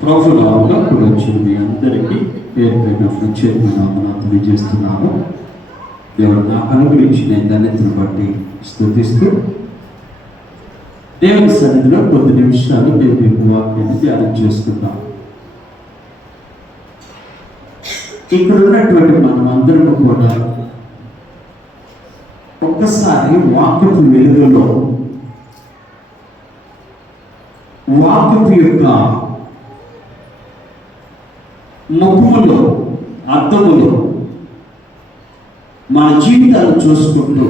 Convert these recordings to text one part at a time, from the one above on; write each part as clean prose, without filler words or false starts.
ప్రభువుగా కూడా వచ్చిన మీ అందరికీ పేరు పైన ప్రత్యేకమైన వందనాలు తెలియజేస్తున్నాము. దేవుడు నాకు అనుగ్రహించిన ధన్యతను బట్టి స్తుతిస్తూ దేవుని సన్నిధిలో కొద్ది నిమిషాలు దేవుని వాక్యాన్ని ధ్యానం చేసుకుంటాం. ఇక్కడ ఉన్నటువంటి మనం అందరం కూడా ఒక్కసారి వాక్యపు వెలుగులో వాక్యపు యొక్క ముఖములో అర్థములో మన జీవితాలు చూసుకుంటూ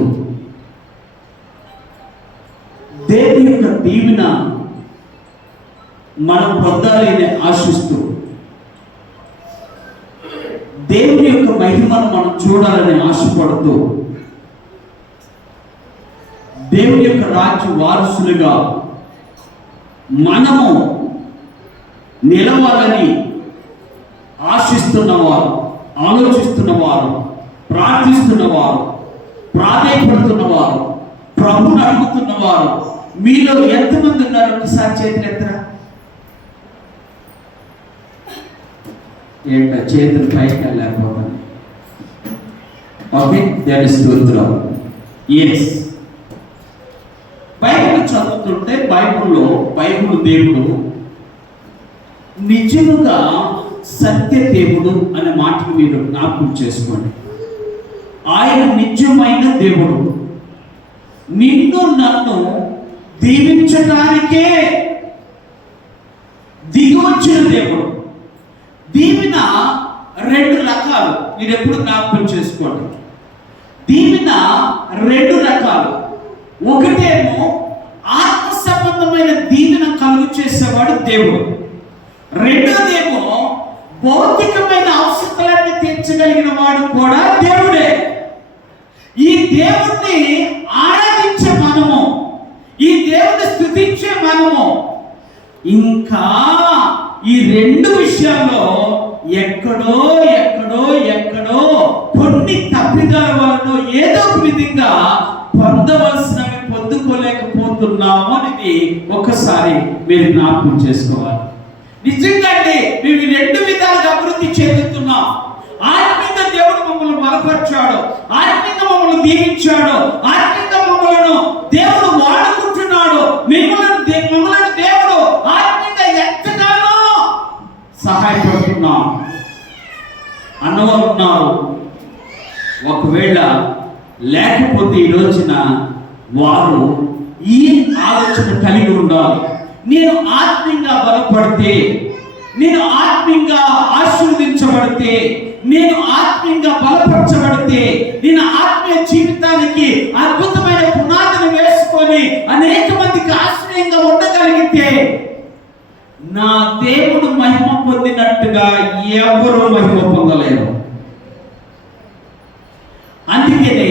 దేవుని యొక్క దీవెన మనం పొందాలి అని ఆశిస్తూ దేవుని యొక్క మహిమను మనం చూడాలని ఆశపడుతూ దేవుని యొక్క రాజ్య వారసులుగా మనము నిలవాలని ఆశిస్తున్నవారు, ఆలోచిస్తున్నవారు, ప్రార్థిస్తున్నవారు, ప్రాధేయపడుతున్నవారు, ప్రభుని అడుగుతున్నవారు మీలో ఎంతమంది ఉన్నారు? ఒకసారి చేతులు ఎత్తరా. ఏంట చేతులు పైకి వెళ్ళలేకపోతాను. ఓకే, దాని స్తోత్రం. ఎస్, బైబిల్ చదువుతుంటే బైబిల్ దేవుడు నిజముగా సత్య దేవుడు అనే మాటను మీరు జ్ఞాపకం చేసుకోండి. ఆయన నిజమైన దేవుడు, నిన్ను నన్ను దీవించడానికే దిగి వచ్చిన దేవుడు. దీవెన రెండు రకాలు, మీరు ఎప్పుడు జ్ఞాపకం చేసుకోండి. దీవెన రెండు రకాలు. ఒకటేమో ఆత్మ సంబంధమైన దీవెన కలుగు చేసేవాడు దేవుడు. రెండోదేమో భౌతికమైన అవసరాన్ని తీర్చగలిగిన వాడు కూడా దేవుడే. ఈ దేవుణ్ణి ఆరాధించే మనము, ఈ దేవుని స్తుతించే మనము ఇంకా ఈ రెండు విషయాల్లో ఎక్కడో కొన్ని తప్పిదాల వలన ఏదో ఒక విధంగా పొందవలసినవి పొందుకోలేకపోతున్నాము అనేది ఒకసారి మీరు జ్ఞాపకం చేసుకోవాలి. నిజంగా మేము రెండు విధాలుగా అభివృద్ధి చెందుతున్నాం. ఆత్మీయంగా దేవుడు మమ్మల్ని బలపరిచాడు, ఆత్మీయంగా మమ్మల్ని దీవించాడు, ఆత్మీయంగా మమ్మల్ని దేవుడు వాడుకుంటున్నాడు. మమ్మల్ని దేవుడు ఆత్మీయంగా ఎంతగానో సహాయపడుతున్నాం అన్నవారు ఉన్నారు. ఒకవేళ లేకపోతే ఈ రోజున వారు ఈ ఆలోచన కలిగి ఉండాలి. నేను ఆత్మీయంగా బలపడితే, నేను ఆత్మీయంగా ఆశీర్వదించబడితే, నేను ఆత్మీయంగా బలపరచబడితే, నేను ఆత్మీయ జీవితానికి అద్భుతమైన పునాదిని వేసుకొని అనేక మందికి ఆశ్రయంగా ఉండగలిగితే నా దేవుడు మహిమ పొందినట్టుగా ఎవరు మహిమ పొందలేరు. అందుకనే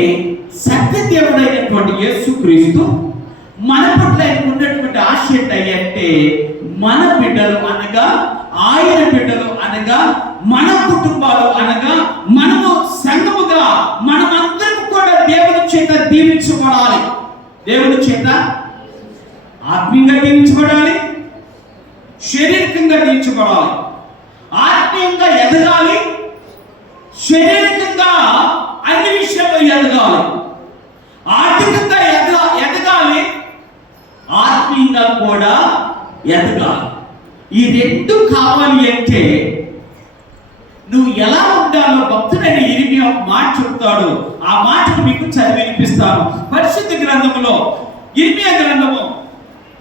సత్య దేవుడైనటువంటి యేసుక్రీస్తు మన పట్ల ఉన్నటువంటి ఆశ ఏంటంటే మన బిడ్డలు అనగా, ఆయన బిడ్డలు అనగా, మన కుటుంబాలు అనగా, మనము సంఘముగా మనమందరం కూడా దేవుని చేత దీవించబడాలి. దేవుని చేత ఆత్మీయంగా దీవించబడాలి, శారీరకంగా దీవించబడాలి. ఆత్మీయంగా ఎదగాలి, శారీరకంగా అన్ని విషయాల్లో ఎదగాలి, ఆర్థికంగా ఎదగాలి, ఆత్మీయంగా కూడా ఎదగాలి. ఈ రెండు కావాలి అంటే నువ్వు ఎలా ఉండాలో భక్తుడైన ఇర్మియా మాట చెప్తాడు. ఆ మాటను మీకు చదివి వినిపిస్తాను. పరిశుద్ధ గ్రంథములో ఇర్మియా గ్రంథము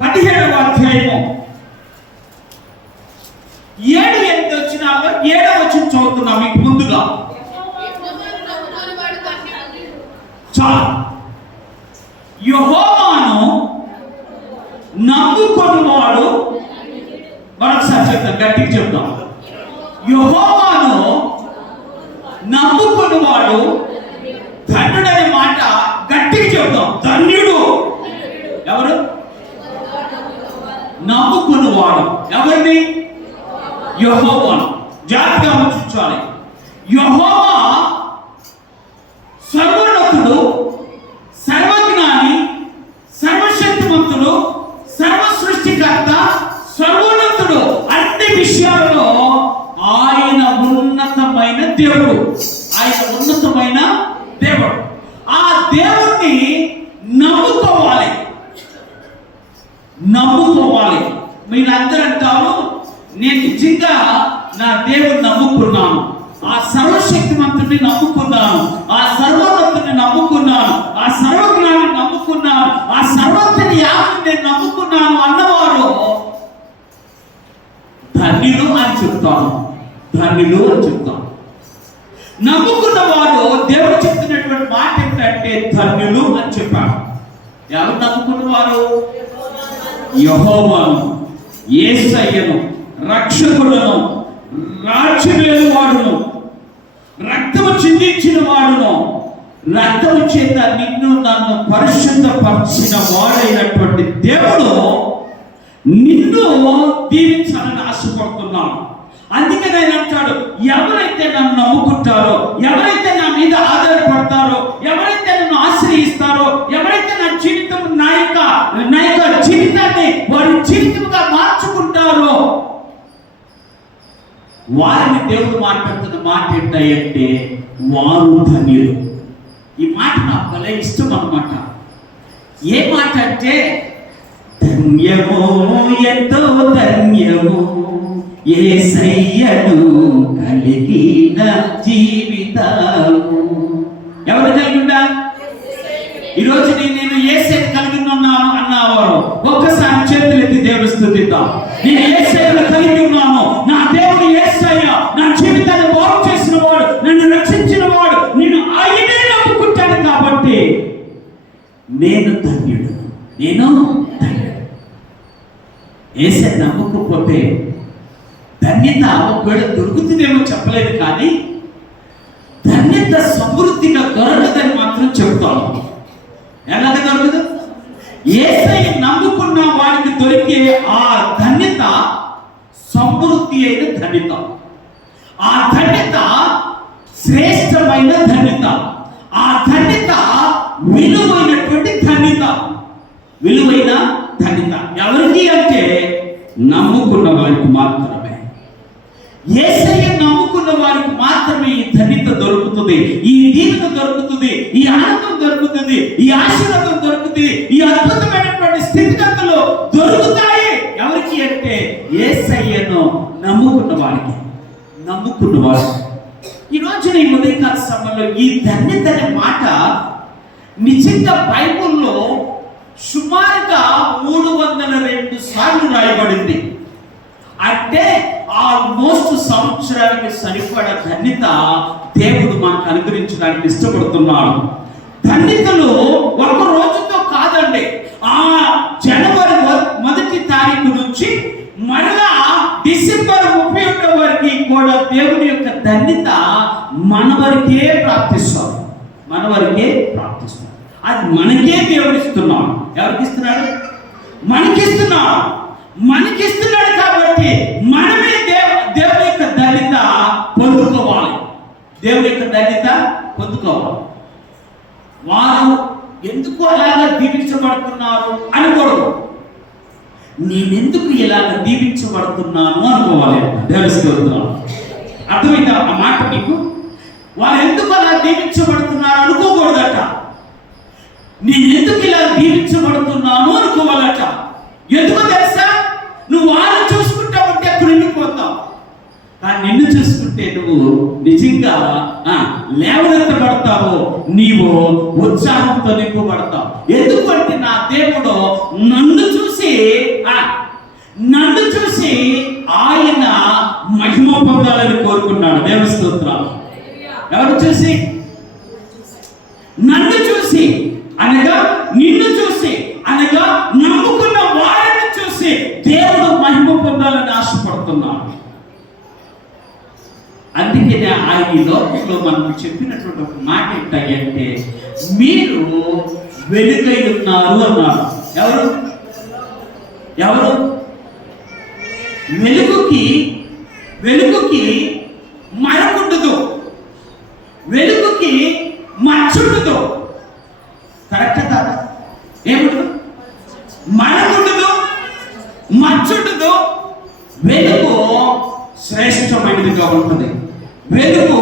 17వ అధ్యాయము 7-8 వచనాల్లో 7వ వచనం చదువుతున్నాం మీకు ముందుగా. యెహోవాను నమ్ముకొనువాడు, మరొకసారి చెప్తాం, గట్టిగా చెప్తాం. యెహోవాను నమ్ముకొనువాడు ధన్యుడనే మాట గట్టిగా చెప్తాం. ధన్యుడు ఎవరు? నమ్ముకొనువాడు. ఎవరిని? యెహోవాను. జాగ్రత్తగా ఆలోచించాలి. యెహోవా సర్వోన్నతుడు, సర్వజ్ఞాని, సర్వశక్తిమంతుడు, సర్వ సృష్టికర్త, సర్వోన్నతుడు, అన్ని విషయాలలో ఆయన ఉన్నతమైన దేవుడు. ఆయన ఉన్నతమైన దేవుడు. ఆ దేవుణ్ణి నమ్ముకోవాలి. మీరందరూ అంటారు, నేను నిజంగా నా దేవుడిని నమ్ముకున్నాను, ఆ సర్వశక్తిమంతుడిని నమ్ముకున్నాను, ఆ సర్వోన్నతుని నమ్ముకున్నాను, ఆ సర్వజ్ఞాని నమ్ముకున్నాను, ఆ సర్వజ్ఞని యావని నేను నమ్ముకున్నాను అన్నవారు ధన్యులు అని చెప్తాను. నమ్ముకున్న వారు దేవుడు చెప్తున్నటువంటి మాట ఏంటంటే ధన్యులు అని చెప్పాడు. ఎవరు నమ్ముకున్నవారు? యెహోవాను, యేసయ్యను, రక్షకులను, రాజ్యమేలు వాడును, రక్తము చిందించిన వాడును, రక్తము చేత నిన్ను నన్ను పరిశుద్ధపరిచిన వాడైనటువంటి దేవుడు నిన్ను దీవించాలని ఆశపడుతున్నాను. అందుకని ఆయన అంటాడు, ఎవరైతే నన్ను నమ్ముకుంటారో, ఎవరైతే నా మీద ఆధారపడతారో, ఎవరైతే నన్ను ఆశ్రయిస్తారో, ఎవరైతే నా జీవితం నా యొక్క జీవితాన్ని వారి జీవితంగా మార్చుకుంటారో వారిని దేవుడు మాట్లాడుతున్న మాట ఏంటంటే వారు ధన్యులు. ఈ మాట నాకు భలే ఇష్టం అన్నమాట. ఏ మాట అంటే ధన్యమో ఎంతో ధన్యమో యేసయ్యను కలిగిన జీవితము. ఎవరు కలిగి ఉండాలి? ఈరోజు నేను యేసయ్యను కలిగి ఉన్నాను అన్నవారు ఒక్కసారి చేతులెత్తి దేవుని స్తుతిద్దాం. నేను యేసయ్యను కలిగి ఉన్నాను, నా దేవుడు యేసయ్య నా జీవితాన్ని బాగు చేసిన వాడు, నన్ను రక్షించిన వాడు, నేను ఆయనే నమ్ముకుంటాను కాబట్టి నేను ధన్యుడు. యేసయ్య నమ్ముకోకపోతే ధన్యత ఒకవేళ దొరుకుతుందేమో చెప్పలేదు, కానీ ధన్యత సమృద్ధిగా దొరకదని మాత్రం చెప్తాను. ఎలాగ దొరకదు? యేసయ్య నమ్ముకున్న వాడికి దొరికే ఆ ధన్యత సమృద్ధి అయిన ధన్యత. ఆ ధన్యత శ్రేష్టమైన ధన్యత. ఆ ధన్యత విలువైనటువంటి ధన్యత. ఎవరికి అంటే నమ్ముకున్న వారికి మాత్రమే. యేసయ్య నమ్ముకున్న వారికి మాత్రమే ఈ ధన్యత దొరుకుతుంది, ఈ దీవెన దొరుకుతుంది, ఈ ఆనందం దొరుకుతుంది, ఈ ఆశీర్వాదం దొరుకుతుంది, ఈ అద్భుతమైనటువంటి స్థితిగతులు దొరుకుతాయి. ఎవరికి అంటే యేసయ్యను నమ్ముకున్న వారికి. ఈ రోజు ఈ ఉదయకాల సమయంలో ఈ ధన్యత అనే మాట నిజంగా బైబిల్లో సుమారుగా 302 సార్లు రాయబడింది. అంటే ఆల్మోస్ట్ సంవత్సరానికి సరిపడ ధన్యత దేవుడు మనకు అనుగ్రహించడానికి ఇష్టపడుతున్నాడు. ధన్యతలు ఒక రోజుతో కాదండి. ఆ జనవరి 1వ తారీఖు నుంచి మరలా డిసెంబర్ 31 వరకు కూడా దేవుని యొక్క ధన్యత మన వరకే ప్రాప్తిస్తాం. అది మనకే దేవుడు ఇస్తున్నాడు. ఎవరికి ఇస్తున్నాడు? మనకిస్తున్నాడు కాబట్టి మనమే దేవుని యొక్క ధన్యత పొందుకోవాలి. వారు ఎందుకు అలాగా దీవించబడుతున్నారు అనుకోరు. నేనెందుకు ఇలాగ దీవించబడుతున్నాను అనుకోవాలి. అర్థమైందా ఆ మాట మీకు? వారు ఎందుకు అలా దీవించబడుతున్నారు అనుకోకూడదట. నేను ఎందుకు ఇలా దీవించబడుతున్నాను అనుకోవాలట. ఎందుకు తెలుసా? నువ్వు వాళ్ళు చూసుకుంటా ఉంటే కృంగిపోతావు, కానీ నిన్ను చూసుకుంటే నువ్వు నిజంగా లేవనెత్తబడతావు, నీవు ఉత్సాహంతో నింపబడతావు. ఎందుకంటే నా దేవుడు నన్ను చూసి ఆయన మహిమ పొందాలని కోరుకున్నాడు. దేవుని స్తోత్రాలు. ఎవరు చూసి? నన్ను చూసి అనగా నిన్ను చూసి అనగా నమ్ముకున్న వారిని చూసి దేవుడు మహిమ పొందాలని ఆశపడుతున్నాడు. అందుకే ఆయన ఈ లోకంలో మనకు చెప్పినటువంటి ఒక మాట ఏంటంటే మీరు వెలుగై ఉన్నారు అన్నారు. ఎవరు? వెలుగుకి మరకుండదు, వెలుగుకి మచ్చుండదు. కరెక్ట్ కాదు? ఏముండదు? మరకుండదు, మచ్చుండదు, వెలుగు శ్రేష్టమైనదిగా ఉంటుంది, వెలుగు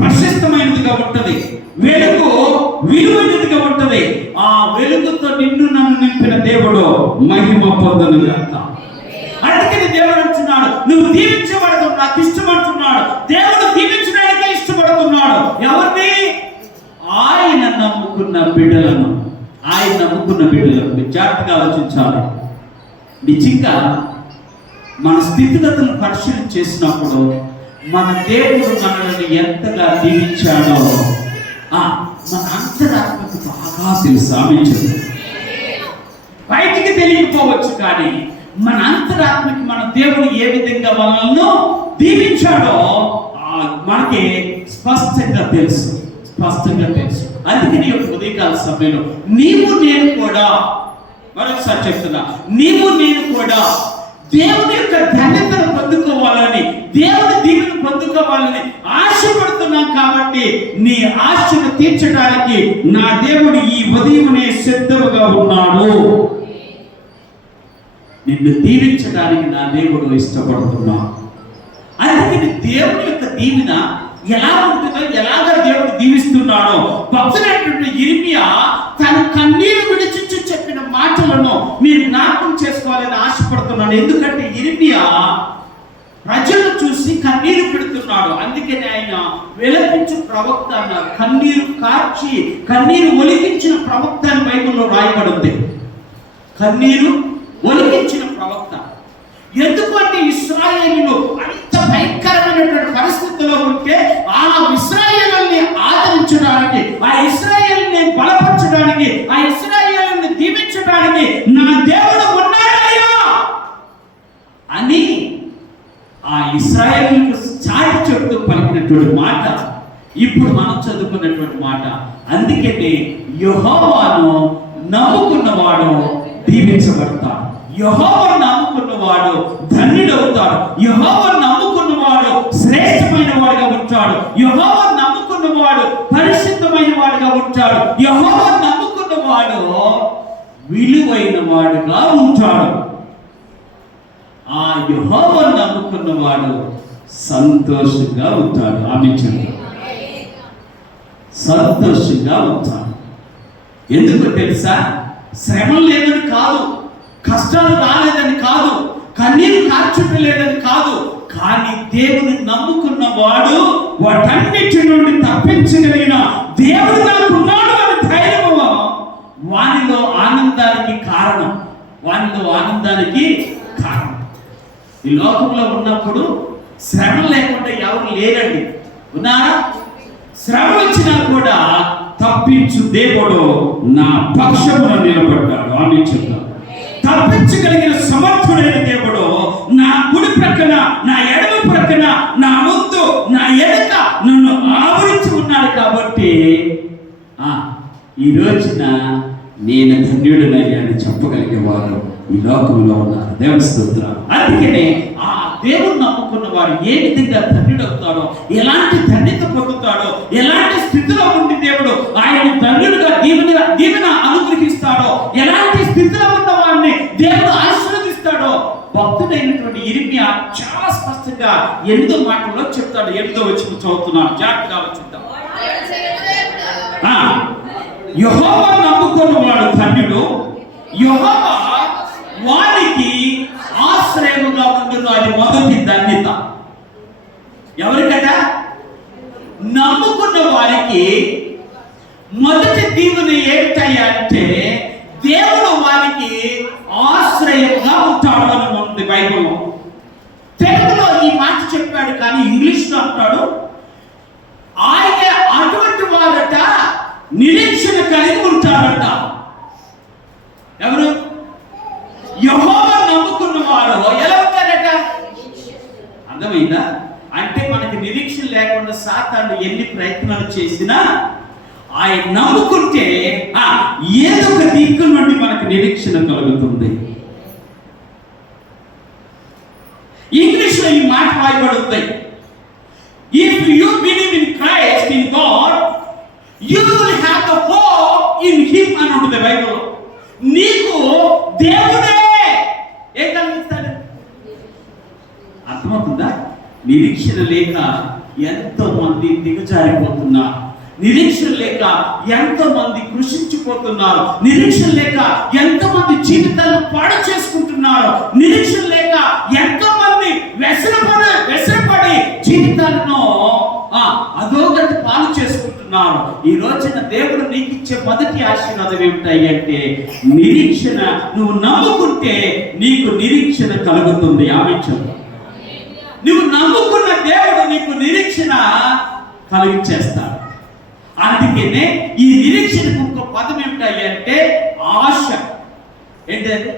ప్రశస్తమైనదిగా ఉంటుంది, వెలుగు విలువైనదిగా ఉంటుంది. ఆ వెలుగుతో నిన్ను నన్ను నింపిన దేవుడు మహిమ పొందను గాక. అందుకని దేవుడు అంటున్నాడు, నువ్వు దీవించబడదు, నాకు ఇష్టం అంటున్నాడు. దేవుడు దీవించడానికే ఇష్టపడుతున్నాడు. ఎవరిని? ఆయన నమ్ముకున్న బిడ్డలను. ఆయన నమ్ముకున్న బిడ్డలను జాగ్రత్తగా ఆలోచించాలి. నిజంగా మన స్థితిగతులను పరిశీలన చేసినప్పుడు మన దేవుడు మనల్ని ఎంతగా దీవించాడో మన అంతరాత్మకు బాగా తెలుసు. బయటికి తెలియకపోవచ్చు, కానీ మన అంతరాత్మకి మన దేవుడు ఏ విధంగా మనల్ని దీవించాడో మనకి స్పష్టంగా తెలుసు. అందుకని ఉదయకాల సమయంలో నీవు నేను కూడా, మరొకసారి చెప్తున్నా, నీవు నేను కూడా దేవుని యొక్క ధన్యతను పొందుకోవాలని, దేవుని దీవెన పొందుకోవాలని ఆశపడుతున్నాం. కాబట్టి నీ ఆశను తీర్చడానికి నా దేవుడు ఈ ఉదయమునే సిద్ధముగా ఉన్నాడు. నిన్ను దీవించడానికి నా దేవుడు ఇష్టపడుతున్నాడు. అందుకని దేవుని యొక్క దీవెన ఎలా ఉంటుందో, ఎలాగ దేవుడు దీవిస్తున్నాడో భక్తుడైనటువంటి ఇర్మియా తన కన్నీరు విడిచి చెప్పిన మాటలను మీరు జ్ఞాపకం చేసుకోవాలని ఆశపడుతున్నాను. ఎందుకంటే ఇర్మియా ప్రజలు చూసి కన్నీరు పెడుతున్నాడు. అందుకని ఆయన విలపించు ప్రవక్త అన్నారు. కన్నీరు కార్చి కన్నీరు ఒలికించిన ప్రవక్త అని బైబిల్లో రాయబడింది. కన్నీరు ఒలికించిన ప్రవక్త. ఎందుకంటే ఇశ్రాయేలులు అంత భయంకరమైనటువంటి పరిస్థితిలో ఉంటే ఆ ఇశ్రాయేలుని ఆదరించడానికి, ఆ ఇశ్రాయేలుని బలపరచడానికి, ఆ ఇశ్రాయేలుని దీవించడానికి నా దేవుడు ఉన్నాడయ్యా అని ఆ ఇశ్రాయేలుకు చాటి చెప్తూ పలికినటువంటి మాట ఇప్పుడు మనం చదువుకున్నటువంటి మాట. అందుకని యెహోవాను నమ్ముకున్నవాడు దీవించబడతాడు. యెహోవాను నమ్ముకున్నవాడు ధన్యుడవుతాడు. యెహోవాను నమ్ముకున్నవాడు శ్రేష్టమైన వాడిగా ఉంటాడు. యెహోవాను నమ్ముకున్నవాడు పరిశుద్ధమైన వాడిగా ఉంటాడు. యెహోవాను నమ్ముకున్నవాడు విలువైన వాడుగా ఉంటాడు. ఆ యెహోవాను నమ్ముకున్నవాడు సంతోషంగా ఉంటాడు. ఆమె సంతోషంగా ఉంటాడు. ఎందుకు తెలుసా? శ్రమ లేదని కాదు, కష్టాలు రాలేదని కాదు, కన్నీరు కార్చుట లేదని కాదు, కానీ దేవుని నమ్ముకున్న వాడు వాటన్నిటి నుండి తప్పించగలిగిన దేవుడు నాకున్నాడు అని ధైర్యము వానిలో ఆనందానికి కారణం. ఈ లోకంలో ఉన్నప్పుడు శ్రమ లేకుండా ఎవరు లేరండి. ఉన్నారా? శ్రమ వచ్చినా కూడా తప్పించు దేవుడు నా పక్షమున నిలబడ్డాడు. ఆమె చెప్తాడు. తప్పించగలిగిన సమర్థుడైన దేవుడు నా కుడి ప్రక్కన, నా ఎడమ ప్రక్కన, నా ముందు, నా వెనుక నన్ను ఆవరించి ఉన్నాడు. కాబట్టి ఈ రోజున నేను ధన్యుడనయ్యాని చెప్పగలిగేవారు ఈ లోకంలో ఉన్నారు. దేవుని స్తోత్రాలు. అందుకనే ఆ దేవుడు నమ్ముకున్న వారు ఏ విధంగా ధన్యుడవుతాడో, ఎలాంటి ధన్యత పొందుతాడో, ఎలాంటి స్థితిలో ఉండి దేవుడు ఆయన ధన్యుడిగా దీవెన అనుగ్రహిస్తాడో, ఎలాంటి స్థితిలో ఉన్న వారిని దేవుడు ఆశీర్వదిస్తాడో భక్తుడైనటువంటి ఇర్మియా చాలా స్పష్టంగా 8వ మాటలో చెప్తాడు. 8వ వచనం చదువుతున్నాను, జాగ్రత్తగా ఆలోచిద్దాం. యెహోవా నమ్ముకున్నవాడు ధన్యుడు, యెహోవా వారికి ఆశ్రయముగా ఉండును. అది మొదటి ధన్యత. ఎవరికట? నమ్ముకున్న వారికి మొదటి దీవెన ఏంటంటే దేవుడు వారికి ఆశ్రయముగా ఉంటాడు అని ఉంది బైబిల్లో. తెలుగులో ఈ మాట చెప్పాడు, కానీ ఇంగ్లీష్లో అంటాడు ఆయన అటువంటి వారట నిరీక్షణ కలిగి ఉంటారట. ఎవరు? యెహోవా నమ్ముకున్న వారు ఎలా ఉంటారట? అర్థమైందా? అంటే మనకి నిరీక్షణ లేకుండా సాతాను ఎన్ని ప్రయత్నాలు చేసినా ఆయన నమ్ముకుంటే ఏదో ఒక దిక్కు నుండి మనకు నిరీక్షణ కలుగుతుంది. ఇంగ్లీష్లో ఈ మాట రాయబడుతుంది. If you believe in Christ, in God, you will have the hope in him అని ఉంటుంది బైబిల్లో. నీకు దేవుడే ఏం కలిగిస్తాడు? నిరీక్షణ లేక ఎంతో మంది దిగజారిపోతున్నారు. నిరీక్షణ లేక ఎంతో మంది కృషించిపోతున్నారు. నిరీక్షణ లేక ఎంతో మంది జీవితాలను పాడు చేసుకుంటున్నారు. నిరీక్షణ లేక ఎంతో మంది వ్యసనపడి జీవితాలను అధోగతి పాలు చేసుకుంటున్నారు. ఈ రోజున దేవుడు నీకు ఇచ్చే మొదటి ఆశీర్వాదం ఏమిటాయి అంటే నిరీక్షణ. నువ్వు నమ్ముకుంటే నీకు నిరీక్షణ కలుగుతుంది. ఆమె నువ్వు నమ్ముకున్న దేవుడు నీకు నిరీక్షణ కలిగించేస్తాడు. అందుకనే ఈ నిరీక్షణకు ఇంకో పదం ఏమిటాయి అంటే ఆశ. ఏంటంటే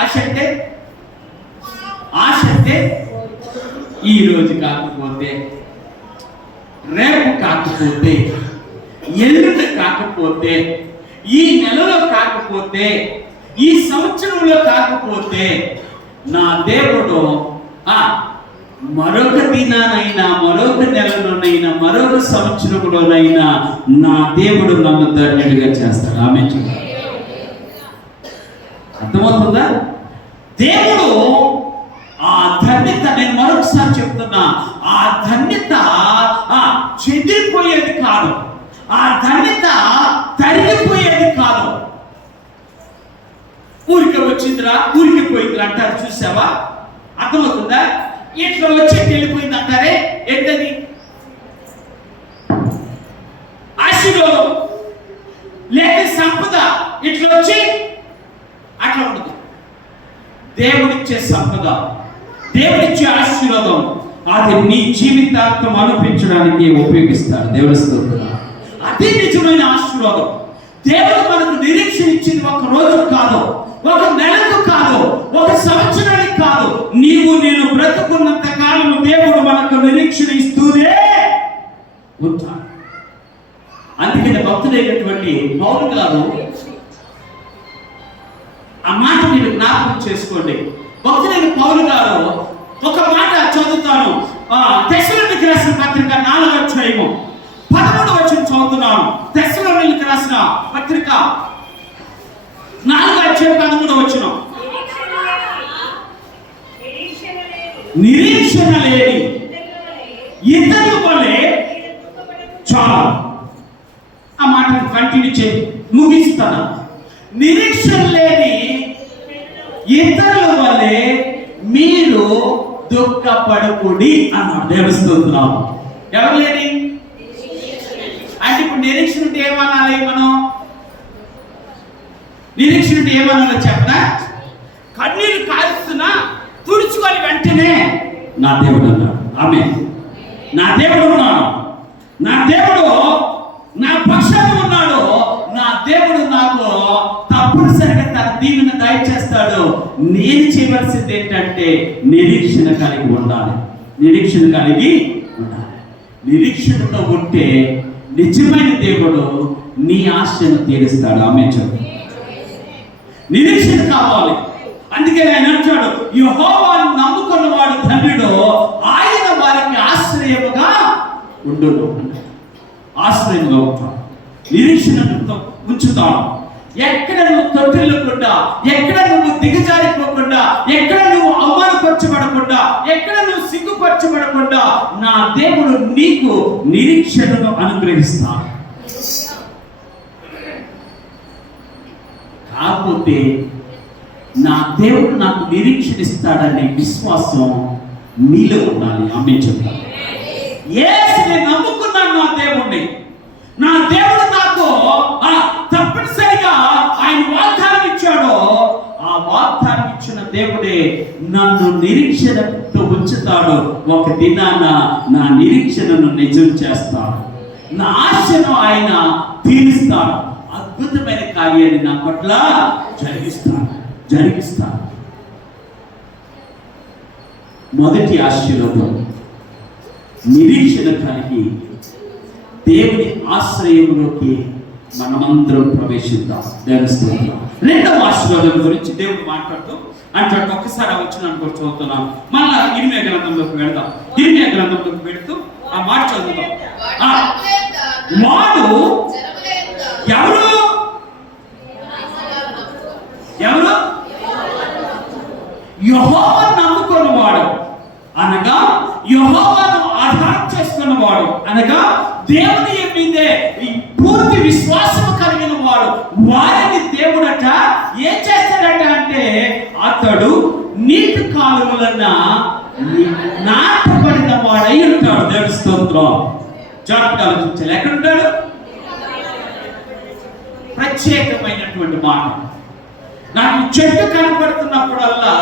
ఆశ అంటే ఈ రోజు కాకపోతే, రేపు కాకపోతే, ఎల్లుండి కాకపోతే, ఈ నెలలో కాకపోతే, ఈ సంవత్సరంలో కాకపోతే, నా దేవుడు మరొక దినానైనా, మరొక నెలలోనైనా, మరొక సంవత్సరంలోనైనా నా దేవుడు నన్ను ధన్యుడిగా చేస్తాడు. ఆమె అర్థమవుతుందా? దేవుడు ఆ ధన్యత, నేను మరొకసారి చెప్తున్నా, ఆ ధన్యత చెదిరిపోయేది కాదు, ఆ ధన్యత తరిగిపోయేది కాదు. ఊరికి వచ్చిందిరా, ఊరికి పోయిందిరా అంటారు, చూసావా? అర్థమవుతుందా? ఇట్లా వచ్చి వెళ్ళిపోయింది అంటారే, ఏంటది? ఆశీర్వాదం లేక సంపద ఇట్లా వచ్చి అట్లా ఉండదు. దేవుడిచ్చే సంపద, దేవుడిచ్చే ఆశీర్వాదం అది నీ జీవితాంతం అనిపించడానికి ఉపయోగిస్తాడు. దేవుడి స్తోత్రం. అదే నిజమైన ఆశీర్వాదం. దేవుడు మనకు నిరీక్షణ ఇచ్చింది ఒక రోజు కాదు, ఒక నెలకు కాదు, ఒక సంవత్సరానికి కాదు. నీవు నేను బ్రతుకున్నంత కాలం దేవుడు మనకు నిరీక్షణ ఇస్తూనే ఉంటాడు. అందుకని భక్తుడైనటువంటి పౌలు గారు ఆ మాట మీరు జ్ఞాపకం చేసుకోండి. భక్తుడైన పౌలు గారు ఒక మాట చదువుతాను. తెస్సలోనికీయులకు రాసిన పత్రిక 4వ అధ్యాయము 13వ వచనం చదువుతున్నాను. తెస్సలోనికీయులకు రాసిన పత్రిక 4వ అధ్యాయం 13వ వచనం. నిరీక్షణ లేని ఇతరుల వలె చాలు. ఆ మాటను కంటిన్యూ చేయి, ముగిస్తాను. నిరీక్షణ లేని ఇతరుల వలె మీరు దుఃఖపడకుడి అన్నాడు. దేవుని స్తోత్రం. ఎవరు లేని అంటే ఇప్పుడు నిరీక్షణ ఉంటే ఏమనాలి? మనం నిరీక్షణ ఉంటే ఏమనాలో చెప్పనా? కన్నీరు కారుస్తున్నా తుడుచుకొని వెంటనే నా దేవుడు అన్నాడు. ఆమె నా దేవుడు ఉన్నాడు, నా దేవుడు నా పక్షాన ఉన్నాడు, నా దేవుడు నాకు తప్పనిసరిగా తన దీవెన దయచేస్తాడు. నేను చేయవలసింది ఏంటంటే నిరీక్షణ కలిగి ఉండాలి. నిరీక్షణ కలిగి ఉండాలి. నిరీక్షణతో ఉంటే నిజమైన దేవుడు నీ ఆశను తీరుస్తాడు. ఆమె నిరీక్షణ కావాలి. అందుకే ఆయన అంటాడు, యెహోవాను నమ్ముకున్నవాడు ధన్యుడు, ఆయన వారికి ఆశ్రయముగా ఉండును. ఆశ్రయంగా ఉంటాడు, నిరీక్షణతో ఉంచుతాడు. ఎక్కడ నువ్వు తొట్టిల్లకుండా, ఎక్కడ నువ్వు దిగజారిపోకుండా, ఎక్కడ నువ్వు అవమానపరచబడకుండా, ఎక్కడ నువ్వు సిగ్గుపరచబడకుండా నా దేవుడు నీకు నిరీక్షణను అనుగ్రహిస్తాడు. కాకపోతే నా దేవుడు నాకు నిరీక్షణ ఇస్తాడనే విశ్వాసం నీలో ఉండాలి. ఆమె చెప్తాను. నేను నమ్ముకున్నాను నా దేవుణ్ణి, నా దేవుడు నాకు తప్పనిసరిగా ఆయన వాగ్దానం ఇచ్చాడో, ఆ వాగ్దానం ఇచ్చిన దేవుడే నన్ను నిరీక్షణతో ఉంచుతాడు. ఒక దినాన నా నిరీక్షణను నిజం చేస్తాడు, నా ఆశను ఆయన తీరుస్తాడు, అద్భుతమైన కార్యాన్ని నా పట్ల జరిగిస్తాడు. మొదటి ఆశీర్వాదం నిరీక్షణ కలిగి దేవుని ఆశ్రయంలోకి మనమందరం ప్రవేశిద్దాం. దేవస్థానం రెండవ ఆశీర్వాదం గురించి దేవుడు మాట్లాడుతూ అంటాడు. ఒక్కసారి వచ్చిన కూడా చదువుతున్నాం. మళ్ళా ఇర్మియా గ్రంథంలోకి వెళ్దాం. ఇర్మియా గ్రంథంలోకి వెళుతూ ఆ మాట చదువుతాం. వాడు ఎవరు? యెహోవాను నమ్ముకున్నవాడు. అనగా యెహోవాను ఆధారం చేసుకున్నవాడు, అనగా దేవుని మీదే పూర్తి విశ్వాసం కలిగిన వాడు, వారిని దేవుడట ఏం చేస్తాడట అంటే అతడు నీటి కాలువలన నాటబడిన వాడై ఉంటాడు. దేవుని స్తోత్రం. జాగ్రత్తగా ఆలోచించాలి. ఎక్కడ ఉంటాడు? ప్రత్యేకమైనటువంటి మాట. నాకు చెట్టు కనపడుతున్నప్పుడల్లా